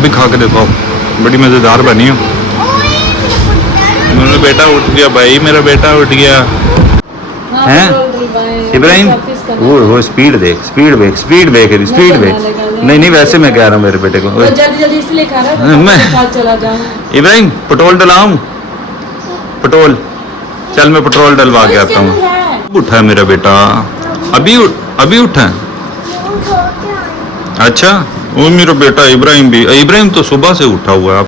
आप भी खा के देखो, बड़ी मज़ेदार बनी हो। मेरा बेटा उठ गया भाई, मेरा बेटा उठ गया हैं इब्राहिम। वो स्पीड देख, स्पीड ब्रेक, स्पीड ब्रेक है, स्पीड ब्रेक। नहीं नहीं, वैसे मैं कह रहा हूँ मेरे बेटे को जल्दी जल्दी इसलिए खा रहा है मैं साथ चला जाऊं। इब्राहिम पेट्रोल डलाऊं, पेट्रोल, चल मैं पेट्रोल डलवा के आता हूँ। उठा है मेरा बेटा, अभी उठा है। अच्छा, वो मेरा बेटा इब्राहिम भी, इब्राहिम तो सुबह से उठा हुआ है।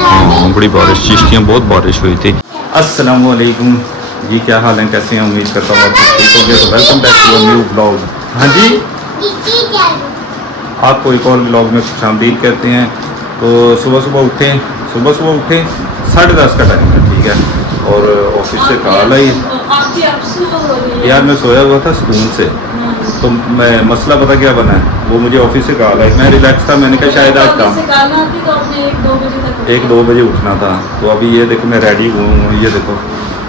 हाँ बड़ी बारिश, चिश्तियाँ बहुत बारिश हुई थी। अस्सलाम वालेकुम जी, क्या हाल है, कैसे हैं? उम्मीद करता हूँ आप ठीक हो गए। तो welcome back to a new blog. हाँ जी, आपको एक और ब्लॉग में खुशामदीद कहते हैं। तो सुबह सुबह उठे 10:30 का टाइम है, ठीक है। और ऑफिस से कॉल आई यार, मैं सोया हुआ था सुकून से। तो मैं मसला पता क्या बना है, वो मुझे ऑफिस से कॉल आई, मैं रिलैक्स था, मैंने कहा शायद आज काम 1-2 बजे उठना था। तो अभी ये देखो मैं रेडी हूँ, ये देखो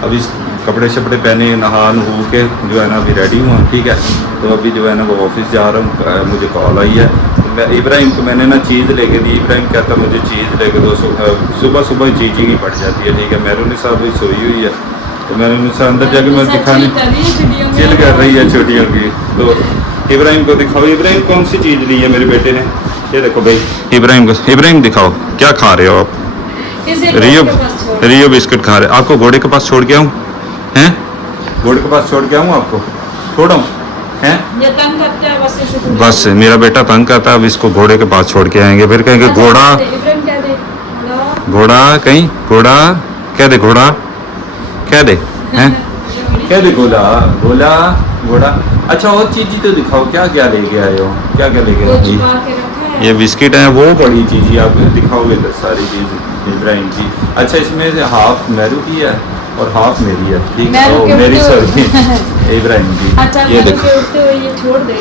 अभी कपड़े शपड़े पहने, नहा नहू के जो है ना अभी रेडी हुआ, ठीक है। तो अभी जो है ना वो ऑफिस जा रहा हूँ, मुझे कॉल आई है। तो मैं इब्राहिम को मैंने ना चीज़ लेके दी, इब्राहिम कहता मुझे चीज़ लेके दो। सुबह सुबह चीज़ ही पड़ जाती है, ठीक है। मेहरून साहब भी सोई हुई है, तो मैंने उनसे अंदर जाके मैं दिखाने चिल कर रही है छोटियों की। तो इब्राहिम को दिखाओ, इब्राहिम कौन सी चीज़ ली है मेरे बेटे ने, ये देखो भाई। इब्राहिम दिखाओ क्या खा रहे हो आप? रियो बिस्किट खा रहे। आपको घोड़े के पास छोड़ के आऊँ हैं? घोड़े के पास छोड़ के आऊँ आपको? छोड़ाऊँ हैं? बस मेरा बेटा तंग करता है, अब इसको घोड़े के पास छोड़ के आएंगे, फिर कहेंगे घोड़ा घोड़ा, कहीं घोड़ा कह दे, घोड़ा कह दे हैं, कह दे घोड़ा घोड़ा घोड़ा। अच्छा और चीज़ तो दिखाओ, क्या क्या लेके आए हो, क्या क्या लेके आए हो? ये बिस्किट है, वो बड़ी चीज़ आप दिखाओगे तो सारी चीज़ इब्राहिम की। अच्छा इसमें से हाफ मेरू की है और हाफ मेरी है, ठीक है। मेरी सॉरी इब्राहिम की। अच्छा, ये देखो, ये छोड़ दे।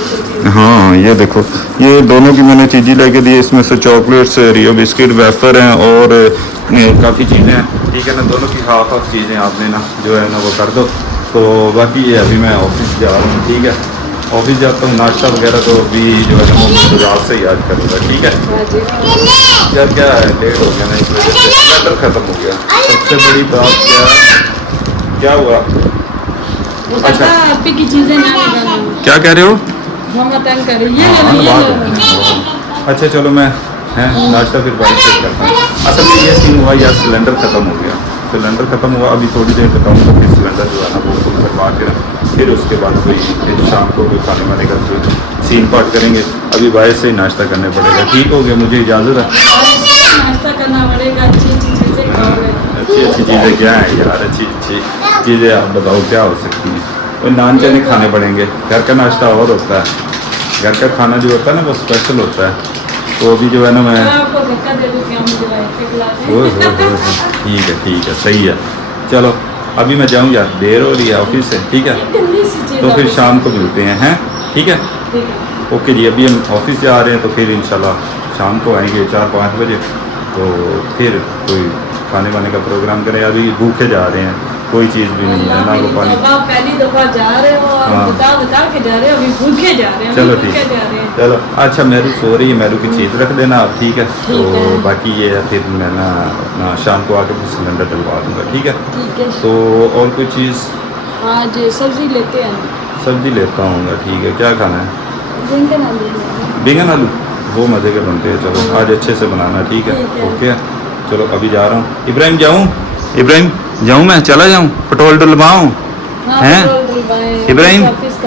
हाँ ये देखो, ये दोनों की मैंने चीज़ें लेके दी। इसमें से चॉकलेट्स, रियो बिस्किट, वेफर हैं और काफ़ी चीज़ें हैं, ठीक है ना। दोनों की हाफ चीज़ें आपने ना जो है ना वो कर दो। तो बाकी ये अभी मैं ऑफिस जा रहा हूँ, ठीक है। ऑफिस जाता हूँ, नाश्ता वगैरह तो अभी जो है ना वो मैं बाजार से याद करूँगा, ठीक है। यार क्या है, लेट हो गया ना, इस वजह से सिलेंडर ख़त्म हो गया। सबसे बड़ी बात क्या हुआ? अच्छा आपकी की चीजें ना लगाना, क्या कह रहे हो? मम्मा तंग कर रही है। अच्छा चलो मैं नाश्ता फिर बाद में करता हूँ। असल में ये सीन हुआ यार, सिलेंडर ख़त्म हो गया। सिलेंडर ख़त्म हुआ, अभी थोड़ी देर बताऊँगा कि सिलेंडर जो है ना वो फुल करवा के फिर उसके बाद फिर शाम को कोई खाने वाने का कोई सीन पाट करेंगे। अभी बाहर से ही नाश्ता करने पड़ेगा। ठीक हो गया, मुझे इजाज़त है। नाश्ता करना पड़ेगा, अच्छी चीज़ें क्या है यार, अच्छी चीज़ें आप बताओ क्या हो सकती हैं? वो नान चने खाने पड़ेंगे। घर का नाश्ता और होता है, घर का खाना जो होता है ना वो स्पेशल होता है। तो अभी जो है ना मैं ठीक है सही है। चलो अभी मैं जाऊँ यार, देर हो रही है ऑफिस से, ठीक है। तो फिर शाम को मिलते हैं, ठीक है। ओके जी, अभी हम ऑफिस जा रहे हैं, तो फिर इंशाल्लाह शाम को आएंगे 4-5 बजे। तो फिर कोई खाने वाने का प्रोग्राम करें। अभी भूखे जा रहे हैं, कोई चीज़ भी नहीं है ना, वो पानी। पहली दफा जा रहे हो और बता के जा रहे हो, अभी भूखे जा रहे हैं। चलो ठीक है, चलो। अच्छा मेरू सो रही है, मेरू की चीज़ रख देना आप, ठीक है। तो बाकी ये है फिर मैं ना शाम को आके फिर सिलेंडर डलवा दूँगा, ठीक है। तो और कोई चीज़? आज सब्जी लेते हैं। सब्जी लेता हूँ, ठीक है। क्या खाना है? बैंगन आलू, वो मज़े के बनते हैं। चलो आज अच्छे से बनाना, ठीक है। ओके चलो अभी जा रहा हूँ। इब्राहिम जाऊँ मैं, चला जाऊँ, पेट्रोल डलवाऊँ हैं? इब्राहिम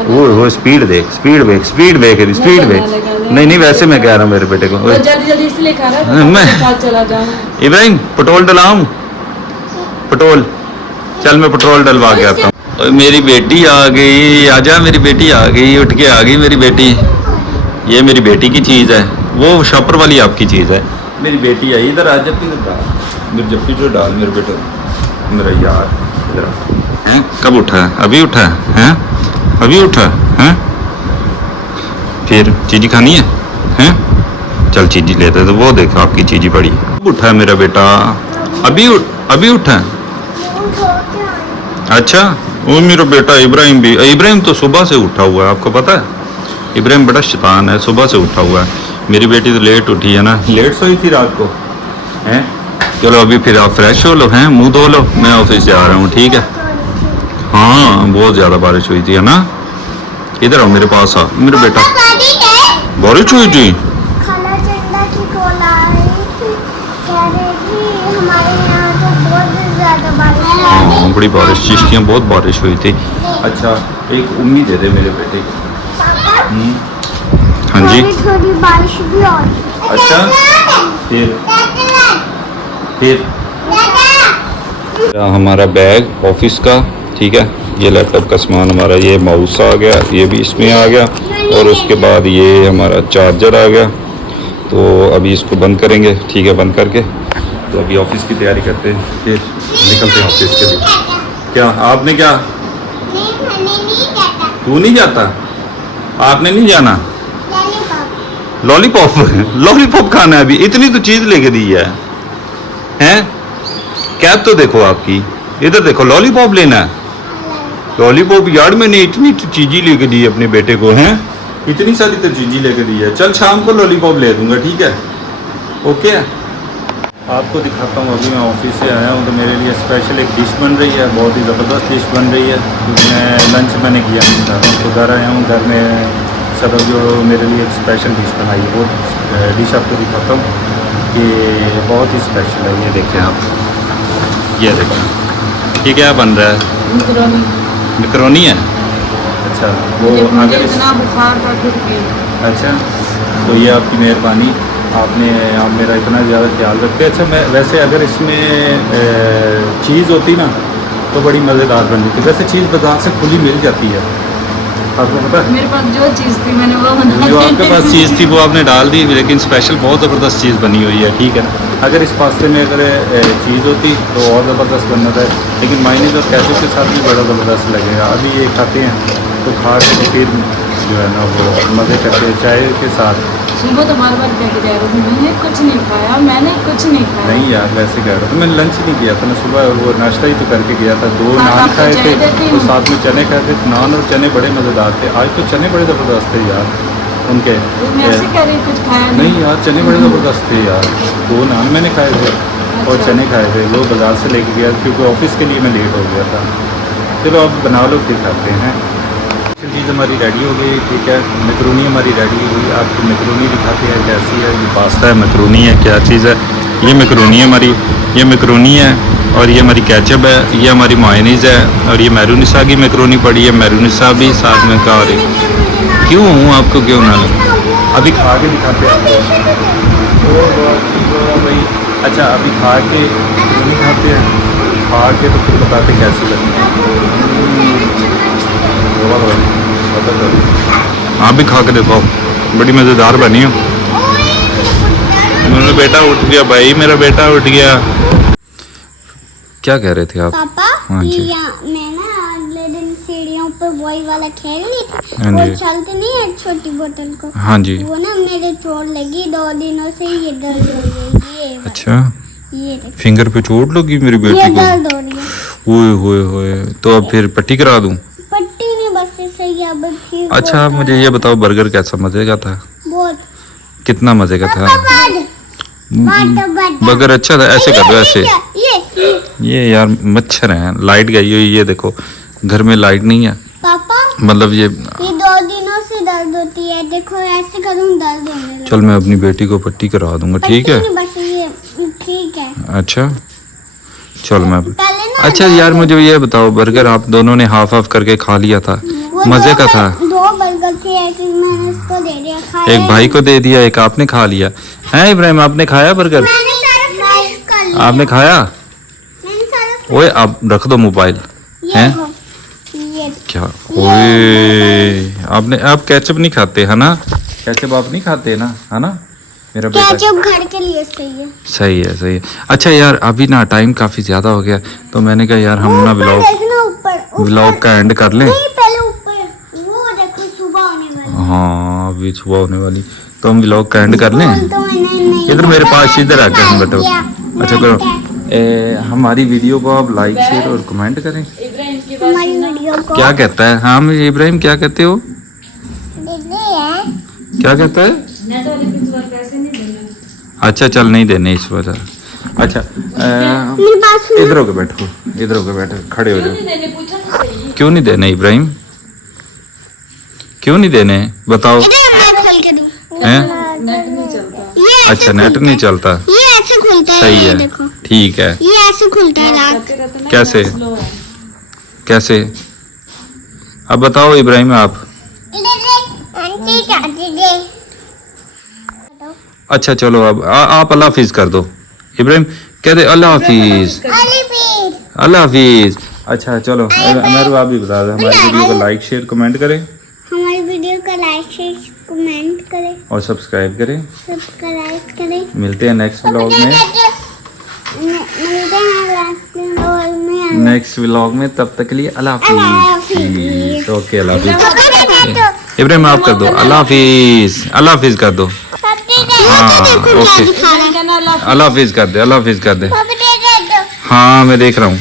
वो स्पीड देख, स्पीड ब्रेक है, स्पीड ब्रेक। नहीं नहीं, वैसे मैं कह रहा हूँ मेरे बेटे को जल्दी जल्दी इसलिए खा रहा है मैं साथ चला जाऊं। इब्राहिम पेट्रोल डलाऊं, पेट्रोल, चल मैं पेट्रोल डलवा के आता हूँ। मेरी बेटी आ गई, आजा मेरी बेटी आ गई, उठ के आ गई मेरी बेटी। ये मेरी बेटी की चीज़ है, वो शॉपर वाली आपकी चीज़ है। मेरी बेटी आई, इधर आ, जप्पी तो डाल मेरे बेटे, मेरा यार इधर हैं। कब उठा है? अभी उठा है? अभी उठा है? फिर चीज़ी खानी है? चल चीज़ी लेते, तो वो देखो आपकी चीज़ी पड़ी। उठा है मेरा बेटा, अभी उठा है। अच्छा वो मेरा बेटा इब्राहिम भी, इब्राहिम तो सुबह से उठा हुआ है, आपको पता है। इब्राहिम बड़ा शैतान है, सुबह से उठा हुआ है। मेरी बेटी तो लेट उठी है ना, लेट सोई थी रात को हैं। चलो अभी फिर आप फ्रेश हो लो हैं, मुंह धो लो, मैं ऑफिस जा रहा हूँ, ठीक है। हाँ बहुत ज़्यादा बारिश हुई थी है ना। इधर आओ मेरे पास आ मेरे बेटा। बारिश हुई थी। खाला चंदा की कॉल आ रही थी, कह रही थी हमारे यहाँ तो बहुत ज़्यादा बारिश हो रही है। हाँ बड़ी बारिश, चिश्तियाँ बहुत बारिश हुई थी। अच्छा एक उम्मीद दे दे मेरे बेटे को। हाँ जी थोड़ी थोड़ी बारिश भी हो रही है। अच्छा फिर हमारा बैग ऑफिस का, ठीक है। ये लैपटॉप का सामान हमारा, ये माउस आ गया, ये भी इसमें आ गया, और उसके बाद ये हमारा चार्जर आ गया। तो अभी इसको बंद करेंगे, ठीक है। बंद करके तो अभी ऑफिस की तैयारी करते हैं, फिर निकलते हैं ऑफिस के लिए। क्या आपने क्या, नहीं, मैंने नहीं जाता। तू नहीं जाता, आपने नहीं जाना। लॉलीपॉप। लॉलीपॉप लॉलीपॉप खाना है अभी, इतनी तो चीज लेके दी है हैं। कैब तो देखो आपकी, इधर देखो, लॉलीपॉप लेना है। लॉलीपॉप यार मैंने इतनी तो चीज़ी लेके दी है अपने बेटे को हैं, इतनी सारी तो चीज़ी लेके दी है। चल शाम को लॉलीपॉप ले दूंगा, ठीक है ओके। आपको दिखाता हूँ, अभी मैं ऑफिस से आया हूँ तो मेरे लिए स्पेशल एक डिश बन रही है, बहुत ही ज़बरदस्त डिश बन रही है, क्योंकि मैं लंच मैंने किया नहीं था। तो घर आया हूँ, घर में सब जो मेरे लिए एक स्पेशल डिश बनाई है, वो डिश आपको दिखाता हूँ कि बहुत ही स्पेशल है। ये देखें आप, ये देखें ये क्या बन रहा है, मैक्रोनी। मैक्रोनी है। अच्छा वो मुझे अगर इतना बुखार था फिर भी। अच्छा तो ये आपकी मेहरबानी, आपने आप मेरा इतना ज़्यादा ख्याल रखते हैं। अच्छा मैं वैसे अगर इसमें चीज़ होती ना तो बड़ी मज़ेदार बन जाती। वैसे चीज़ बाजार से खुली मिल जाती है, आपको पता है। मेरे पास जो चीज़ थी मैंने वो बना जो दी। आपके पास चीज़ थी वो आपने डाल दी, लेकिन स्पेशल बहुत ज़बरदस्त चीज़ बनी हुई है, ठीक है। अगर इस पास्ते में अगर चीज़ होती तो और ज़बरदस्त बनना था, लेकिन मायनीज और कैचअप के साथ भी बड़ा ज़बरदस्त लगेगा। अभी ये खाते हैं तो खा के तो फिर जो है ना वो मज़े करते हैं चाय के साथ। सुबह तो बार बार कह के जा रही हूँ मैंने कुछ नहीं खाया, मैंने कुछ नहीं खाया। नहीं यार वैसे कह रहा था, मैंने लंच नहीं किया था ना, सुबह वो नाश्ता ही तो करके गया था। 2 हाँ, नान आपको खाए चाय थे देती तो हूँ। साथ में चने खाए थे। नान और चने बड़े मज़ेदार थे, आज तो चने बड़े ज़बरदस्त थे यार उनके। तो मैं ऐसे कह रही कुछ खाया नहीं यार चने बड़े ज़बरदस्त थे यार। 2 नान मैंने खाए थे और अच्छा। चने खाए थे, वो बाज़ार से लेके गया क्योंकि ऑफिस के लिए मैं लेट हो गया था। चलो अब बना लो फिर खाते हैं। चीज़ हमारी रेडी हो गई, ठीक है। मैक्रोनी हमारी रेडी हुई, आपको मैक्रोनी दिखाते हैं कैसी है। ये पास्ता है, मैक्रोनी है, क्या चीज़ है ये। मैक्रोनी है हमारी, ये मैक्रोनी है, और ये हमारी केचप है, ये हमारी मायोनीज़ है, और ये मैरूनिसा की मैक्रोनी पड़ी है। मैरूनिसा भी साथ में खा रही। क्यों आपको क्यों ना लगे, अभी खा के दिखाते हैं आपको। भाई अच्छा अभी खा के नहीं खाते हैं, खा के तो फिर बताते कैसी लगती है। आप भी खा के देखो, बड़ी मज़ेदार बनी हो। मेरा बेटा उठ गया भाई, मेरा बेटा उठ गया। क्या कह रहे थे आप? पापा हाँ जी। मैं ना अगले दिन सीढ़ियों पर वही वाला खेल रही थी, हाँ वो जी। चलती नहीं है छोटी बोतल को। हाँ जी। वो ना मेरे चोट लगी 2 दिनों से, ये दर्द हो रही है। ये वाला। अच्छा ये देखो, फिंगर पे चोट लगी मेरी ये बेटी को। दर्द हो रही है। ओए होए होए, तो अब फिर पट्टी करा दूं? पट्टी में बस सही है, अब ठीक अच्छा होता आप मुझे है। ये बताओ, बर्गर कैसा मज़े का था? बहुत। कितना मज़े का था? बर्गर बर्गर अच्छा था, ऐसे कर दो ऐसे। ये ये यार मच्छर हैं, लाइट गई हुई, ये देखो घर में लाइट नहीं है, पापा मतलब ये। 2 दिनों से दर्द होती है, देखो ऐसे करूँ दर्द होने लगा। चल मैं अपनी बेटी को पट्टी करा दूंगा, ठीक है। पट्टी नहीं, बस ये ठीक है। अच्छा चल मैं। पहले ना अच्छा यार मुझे ये बताओ, बर्गर आप दोनों ने हाफ हाफ करके खा लिया था, वो मज़े का 2 था? 2 बर्गर थे, एक मैंने इसको दे दिया, खाया एक भाई को दे दिया, एक आपने खा लिया है। इब्राहिम आपने खाया बर्गर? मैंने सारा फिनिश कर लिया। आपने खाया? मैंने सारा ओए अब रख दो मोबाइल ये हैं। देखो, ये क्या ओए, आपने आप केचप नहीं खाते है ना? केचप आप नहीं खाते ना, है ना मेरा बेटा? केचप घर के लिए सही है। सही है सही है। अच्छा यार अभी ना टाइम काफ़ी ज़्यादा हो गया, तो मैंने कहा यार हम ना ऊपर देखना, ऊपर व्लॉग का एंड कर लें। नहीं, पहले ऊपर वो देखो, सुबह होने वाली। हाँ अभी सुबह होने वाली, तो हम व्लॉग का एंड कर लें। तो मैंने नहीं इधर मेरे पास, इधर आकर हम बैठो। किया। अच्छा करो, हमारी वीडियो को आप लाइक शेयर और कमेंट करें। इब्राहिम की हमारी वीडियो को क्या कहता है? हाँ मुझे इब्राहिम क्या कहते हो? दीदी है क्या कहता है? नेट वाले पे इस बार पैसे नहीं देने। अच्छा चल नहीं देने इस बार। अच्छा मेरी बात सुनो। इधर होके बैठो, इधर होके बैठो, खड़े हो क्यों जाओ। नहीं देने पूछा तो सही। क्यों नहीं देने इब्राहिम, क्यों नहीं देने बताओ? इधर मैं खोल के दूं। हैं? नेट नहीं चलता। ये ऐसे अच्छा नेट नहीं चलता, ये ऐसे खुलता है। सही ये है, देखो ठीक है। ये ऐसे खुलता है रात। करते करते ना कैसे? नेट slow है। कैसे? अब बताओ इब्राहिम आप। आंटी चाची दे। अच्छा चलो अब आप अल्लाह हाफिज कर दो। इब्राहिम कह दे अल्लाह हाफिज, अलीपीर। अल्लाह हाफिज। अच्छा चलो मेरे आप भी बता दो, हमारी वीडियो को लाइक शेयर कमेंट करें हमारी वीडियो को लाइक शेयर कमेंट करें, और सब्सक्राइब करें। सब्सक्राइब करें। मिलते हैं नेक्स्ट व्लॉग में, मिलते हैं लास्ट व्लॉग में। नेक्स्ट व्लॉग में। तब तक के लिए अल्लाह अल्लाह हाफिज। हाफिज। ओके अल्लाह हाफिज। पापा इब्राहिम आप कर दो अल्लाह हाफिज, अल्लाह हाफिज कर दो। हाँ ओके कहना अल्लाह अल्लाह हाफिज कर दे, अल्लाह हाफिज कर दे। दे दो। हाँ मैं देख रहा हूँ।